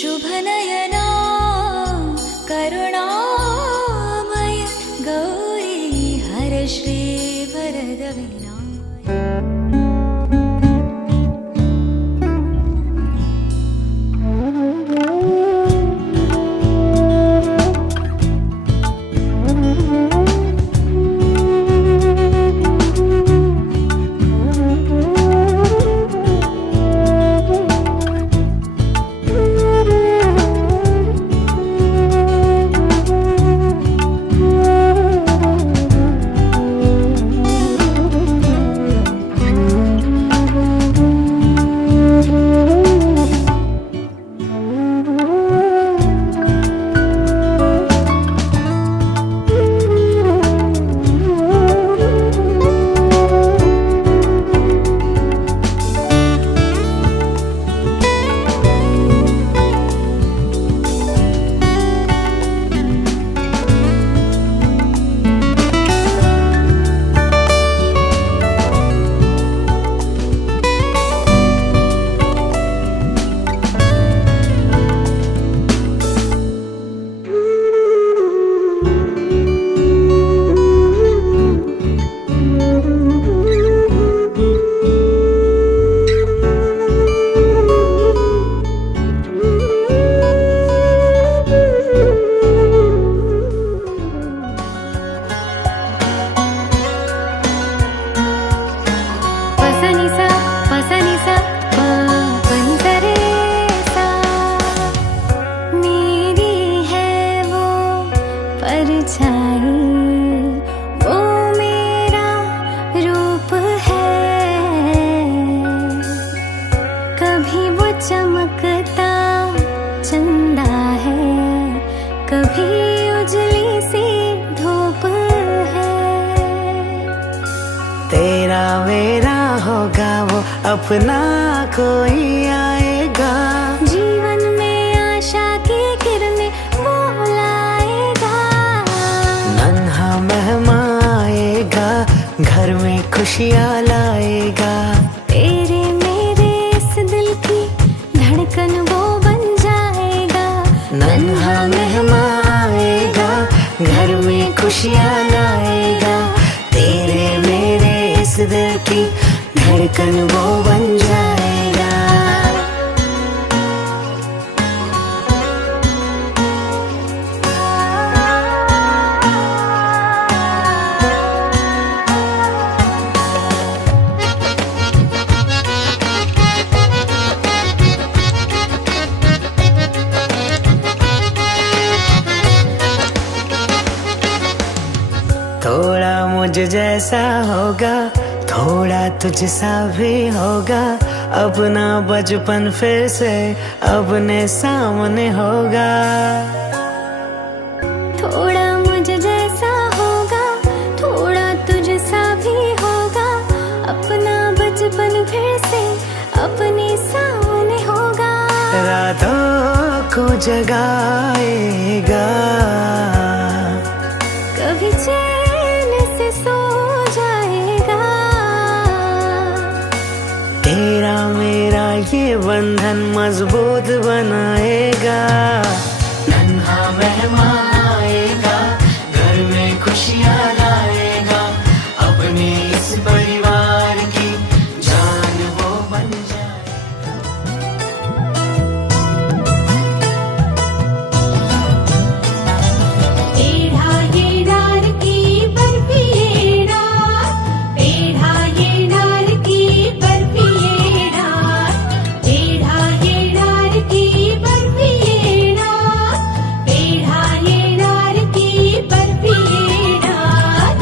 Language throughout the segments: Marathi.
शुभनयना करुणामय गौरी हर श्री वरदविना। वो मेरा रूप है, कभी वो चमकता चंदा है, कभी उजली सी धूप है। तेरा मेरा होगा वो अपना कोई आएगा, जीवन में आशा की किरणें वो लाएगा। नन्हा मेहमान आएगा, घर में खुशियाँ लाएगा। तेरे मेरे इस दिल की धड़कन वो बन जाएगा। नन्हा मेहमान आएगा, घर में खुशियाँ लाएगा। तेरे मेरे इस दिल की धड़कन वो बन जाएगा। थोड़ा मुझ जैसा होगा, थोड़ा तुझसा भी होगा। अपना बचपन फिर से अपने सामने होगा। थोड़ा मुझ जैसा होगा, थोड़ा तुझसा भी होगा। अपना बचपन फिर से अपने सामने होगा। रातों को जगाएगा, कभी चैन से सो जाएगा। तेरा मेरा ये बंधन मजबूत बनाएगा। नन्हा मेहमान आएगा, घर में खुशियाँ लाएगा। अपने इस परिवार की जान वो बन जाएगा। पेढ़ा ये डार की बर्फी ये डार, पेढ़ा ये डार की बर्फी ये डार, पेढ़ा ये डार की बर्फी ये डार, पेढ़ा ये डार की बर्फी ये डार।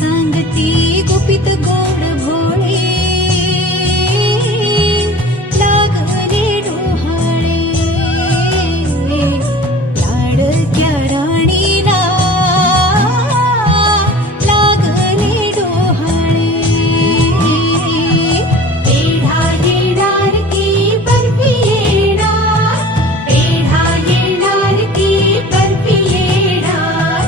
सांगती गुपित गोड भोळे लागले डोहाळे लाडक्या राणीला लागले डोहाळे पेढा येणार की बर्फी येणार पेढा येणार की बर्फी येणार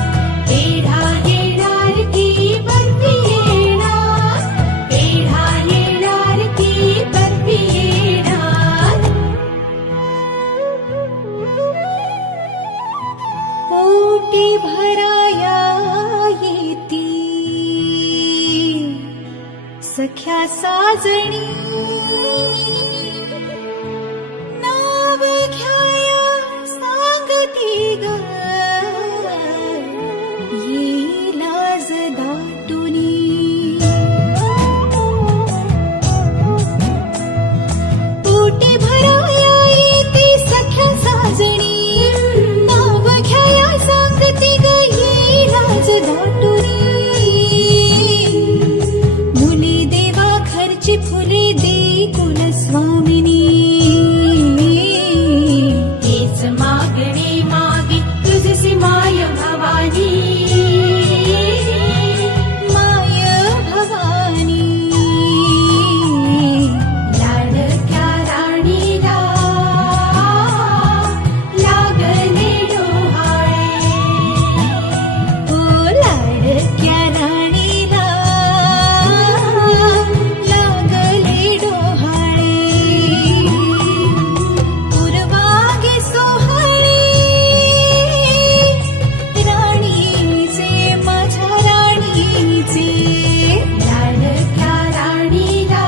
पेढा येणार की बर्फी येणार पेढा येणार की बर्फी येणार पोटी भराया येती सख्या साजणी नाव घ्याया सांगती ग येई लाज दाटुनी पोटी भराया येती सख्या साजणी नाव घ्याया सांगती ग येई लाज दाटुनी मुली देवा घरची फुले दे कुलस्वामिनी हेच मागणे मागे तुझसी माय भवानी माय भवानी लाडक्या राणीला लागले डोहाळे ओ लाडक्या राणीला लागले डोहाळे पूर्वागे सोहळे राणीचे माझ्या राणीचे लाडक्या राणीला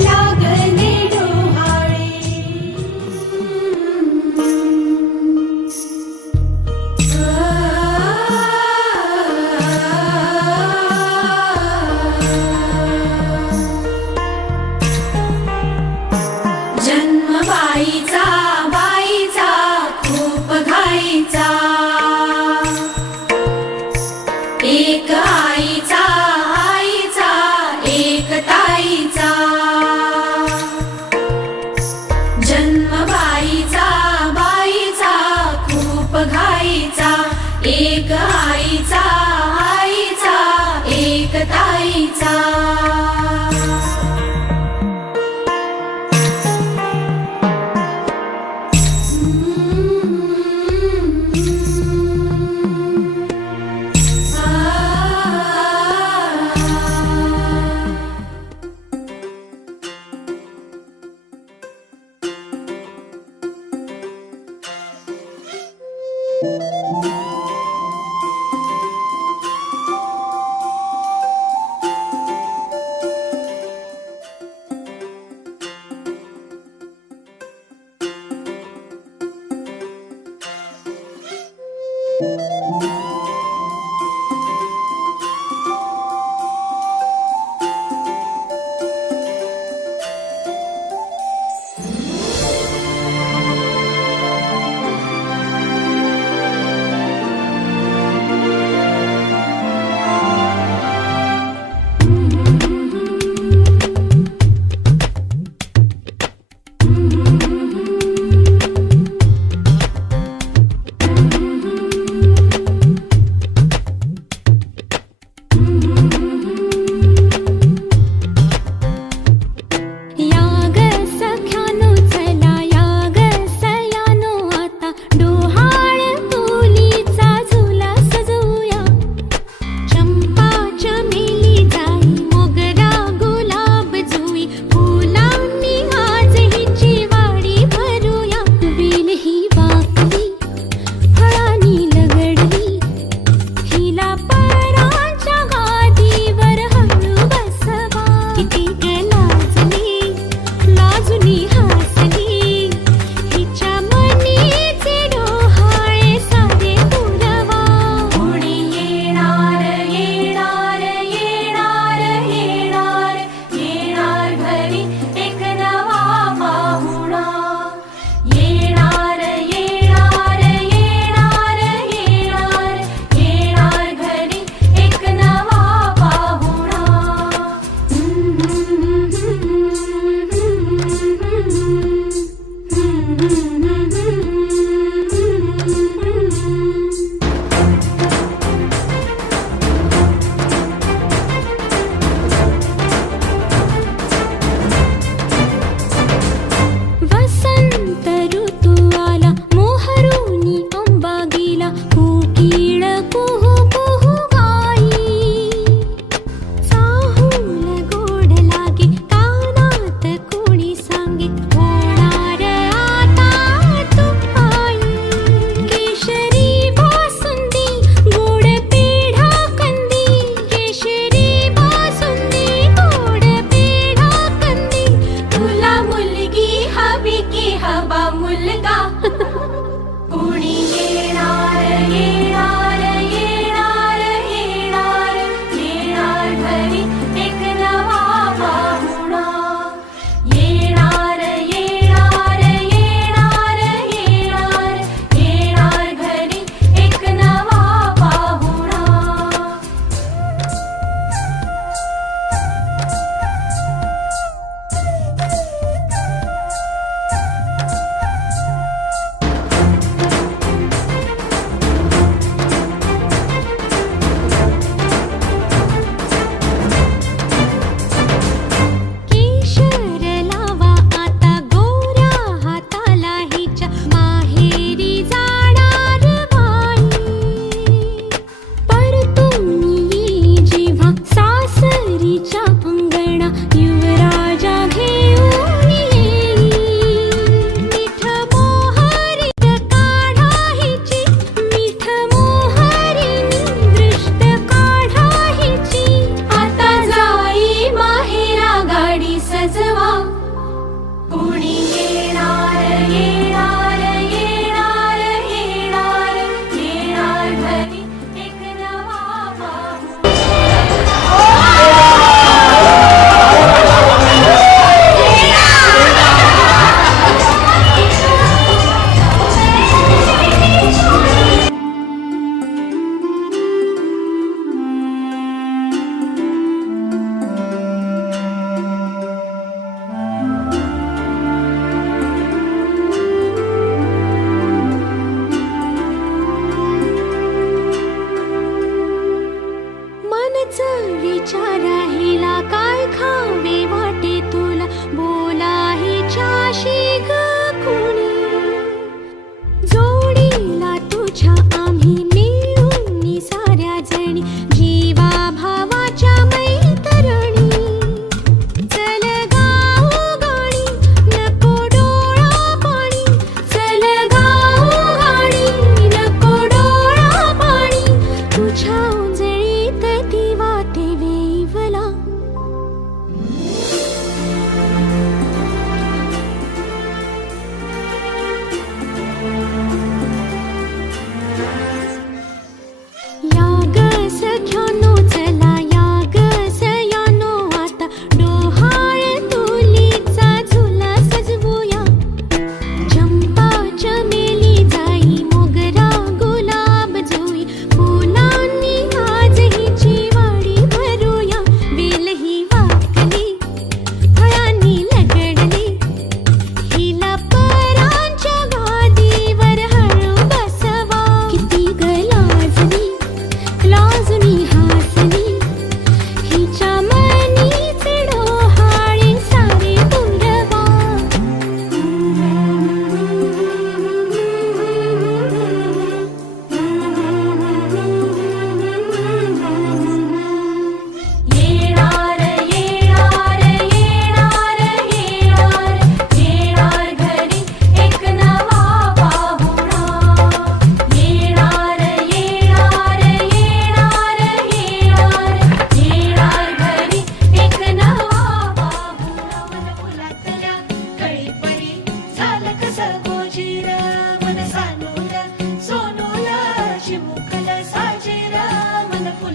लागले जन्म बाईचा बाईचा खूप घाईचा एक आईचा आईचा एक ताईचा जन्म बाईचा बाईचा खूप घाईचा एक आईचा आईचा एक ताईचा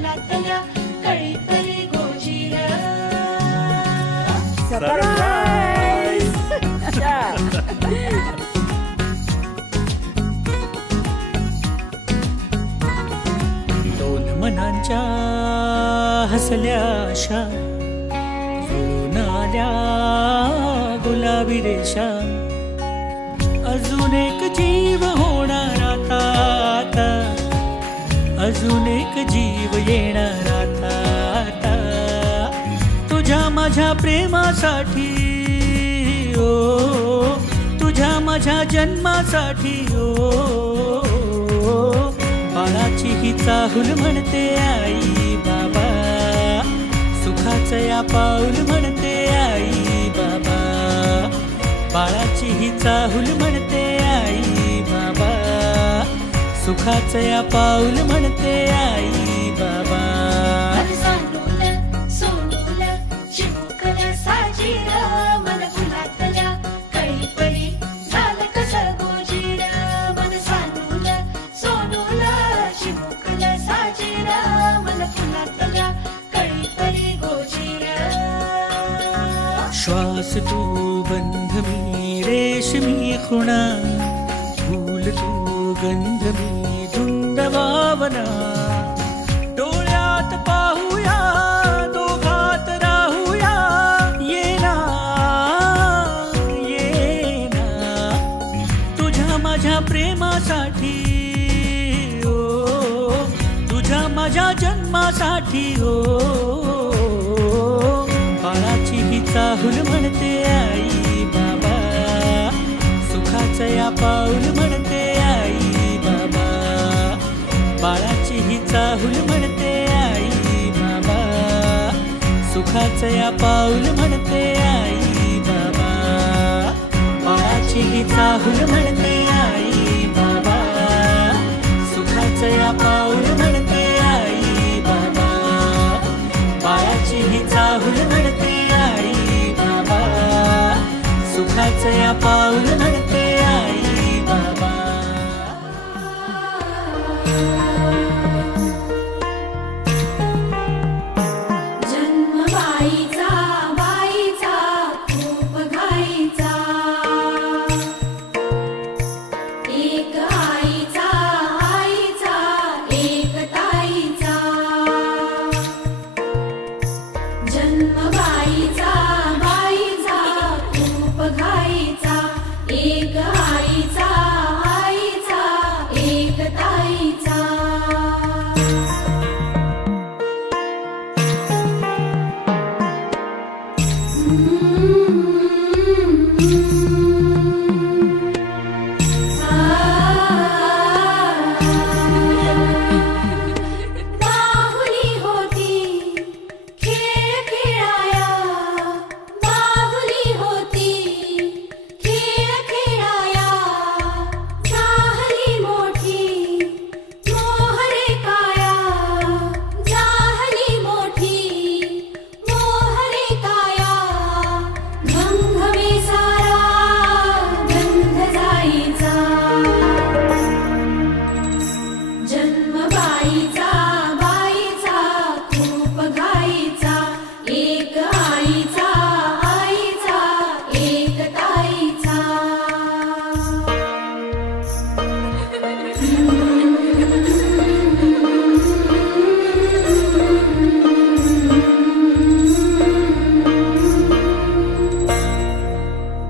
फुलातल्या कळी परी गोजीर. दोन मनांच्या हसल्या आशा जुळून आल्या गुलाबी रेषा. अजून एक जीव होणार आता आता, अजून एक जीव येणार आता आता. तुझ्या माझ्या प्रेमासाठी ओ, तुझ्या माझ्या जन्मासाठी ओ. बाळाची ही चाहुल म्हणते आई बाबा, सुखाचं या पाऊल म्हणते आई बाबा. बाळाची ही चाहुल म्हणते आई बाबा, सुखाचं या पाऊल म्हणते आई बाबा. सांडूल सोडूल चिमुकल्या साजीर, मन फुलातल्या कळी परी झालं कसं गोजीर. मन सांडूल सोडूल चिमुकल्या साजीर, मन फुलातल्या कळी परी गोजीर. श्वास तू बंध मी रेशमी खुणा, फूल तू गंध मी धुंद भावना. डोळ्यात पाहूया दोघात राहूया, ये ना ये ना. तुझ्या माझ्या प्रेमासाठी ओ, तुझ्या माझ्या जन्मासाठी ओ. बाळाची ही चाहुल म्हणते आई बाबा, सुखाचं या पाऊल म्हणते आई बाबा. बाळाची ही चाहुल म्हणते आई बाबा, सुखाचं या पाऊल म्हणते आई बाबा. बाळाची ही चाहुल म्हणते आई बाबा, सुखाचं या पाऊल म्हणते आई बाबा. बाळाची ही चाहुल म्हणते आई बाबा, सुखाचं या पाऊल म्हणते आई बाबा. जन्म बाईचा बाईचा खूप घाईचा, एक आईचा आईचा एक ताईचा. जन्म बाईचा बाईचा खूप घाईचा, एक आईचा आईचा एक ताईचा. बाहुली होती खेळ खेळाया, बाहुली होती खेळ खेळाया. झाली मोठी मोहरे काया, झाली मोठी मोहरे काया. घमघमे सारा गंध जाईचा. जन्म बाईचा बाईचा खूप घाईचा, एक आईचा आईचा एक ताईचा.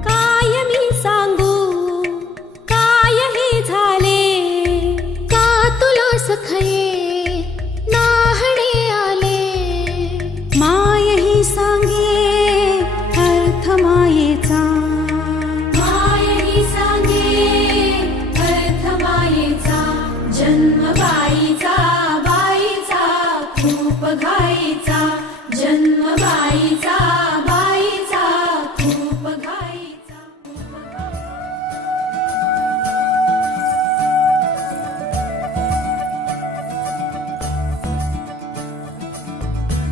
काय मी सांगू काय हे झाले, का तुला सखये नाहणे आले. माय ही सांगे अर्थ मायेचा, माय ही सांगे अर्थ मायेचा. जन्म बाईचा बाईचा खूप घाईचा, जन्म बाईचा बाईचा खूप घाईचा.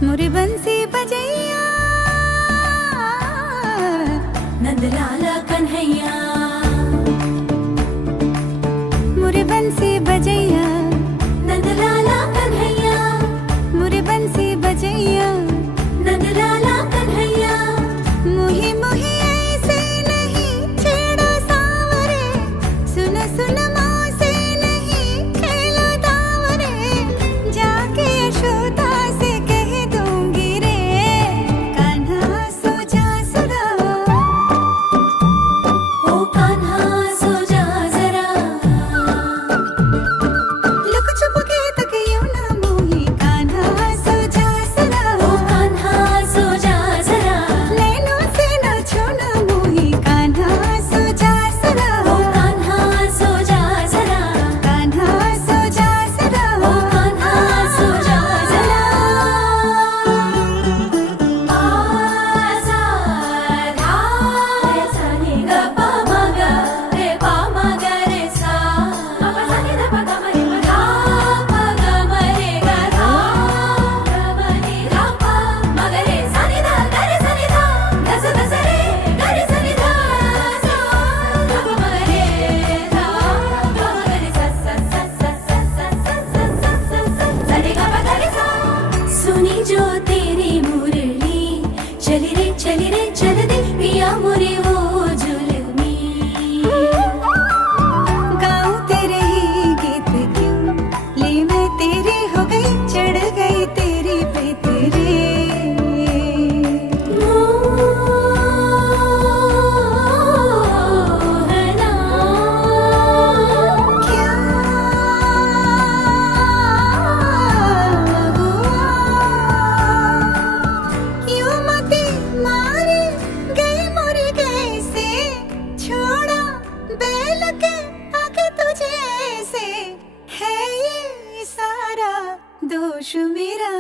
मोरे बंसी बजैया नंदलाल कन्हैया, मोरे बंसी बजैया नंदलाल कन्हैया. मेरा।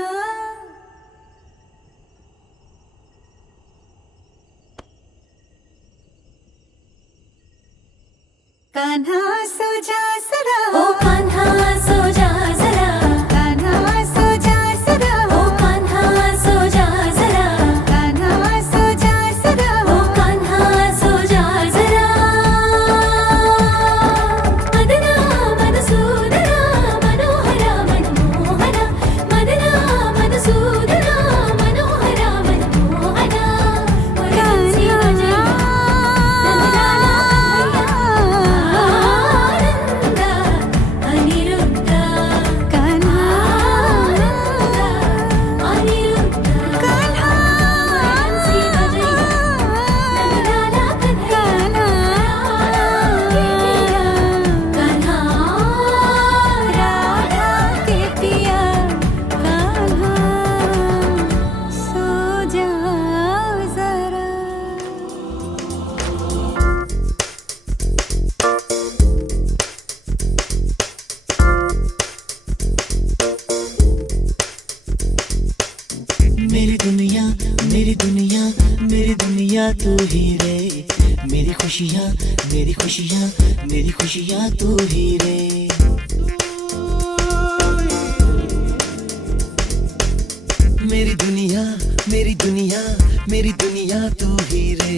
कान्हा सो जा सदा, ओ कान्हा सो जा जरा, कान्हा सो जा सदा, ओ कान्हा सो जा जरा, कान्हा सो जा सदा, ओ कान्हा सो जा जरा। मदना मधुसूदना मनोहरा मनमोहना, मदना मधुसूदना मनोहरा मनमोहना। मुरली बजैया नंदलाला आनंद अनिरुद्ध, कान्हा अनिरुद्ध कान्हा मुरली बजैया नंदलाला कान्हा कन्हा राधा के पिया, कान्हा सो जा जरा। मेरी दुनिया मेरी दुनिया मेरी दुनिया तू ही रे, मेरी खुशियाँ मेरी खुशियाँ मेरी खुशियाँ तू ही रे। मेरी दुनिया मेरी दुनिया मेरी दुनिया तू ही रे,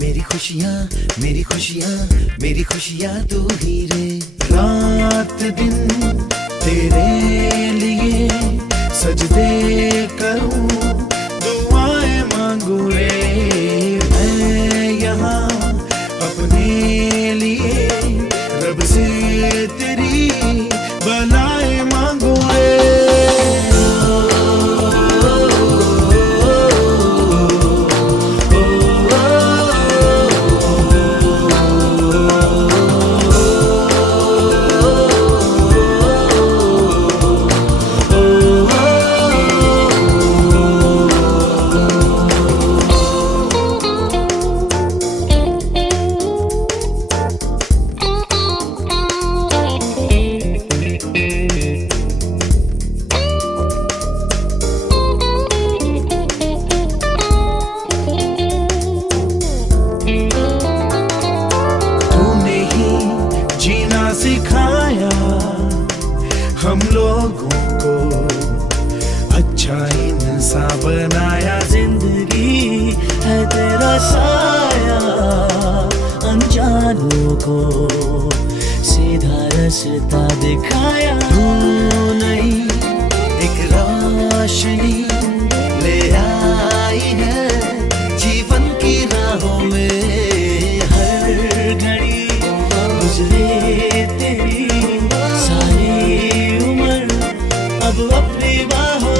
मेरी खुशियाँ मेरी खुशियाँ मेरी खुशियाँ तू ही रे। रात दिन तेरे लिए सजदे करूं, दुआएं मांगू रे। मैं यहाँ अपने लिए रब से तेरी भलाएं मांगू रे। तूने ही जीना सिखाया हम लोगों को, अच्छा इंसान बनाया। जिंदगी है तेरा साया, अनजानों को सीधा रास्ता दिखाया। तू नहीं एक रोशनी ले आई है जीवन की राहों में, हर घड़ी गुजरे तेरी सारी उम्र अब अपनी बाहों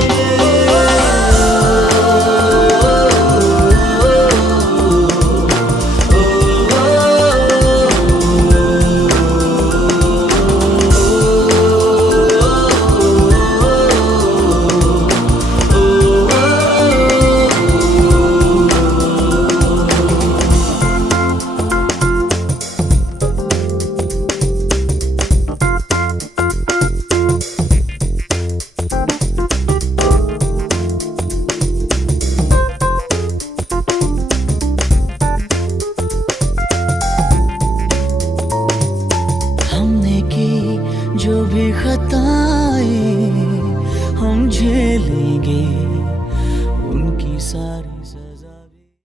जो भी खताएं हम झेलेंगे, उनकी सारी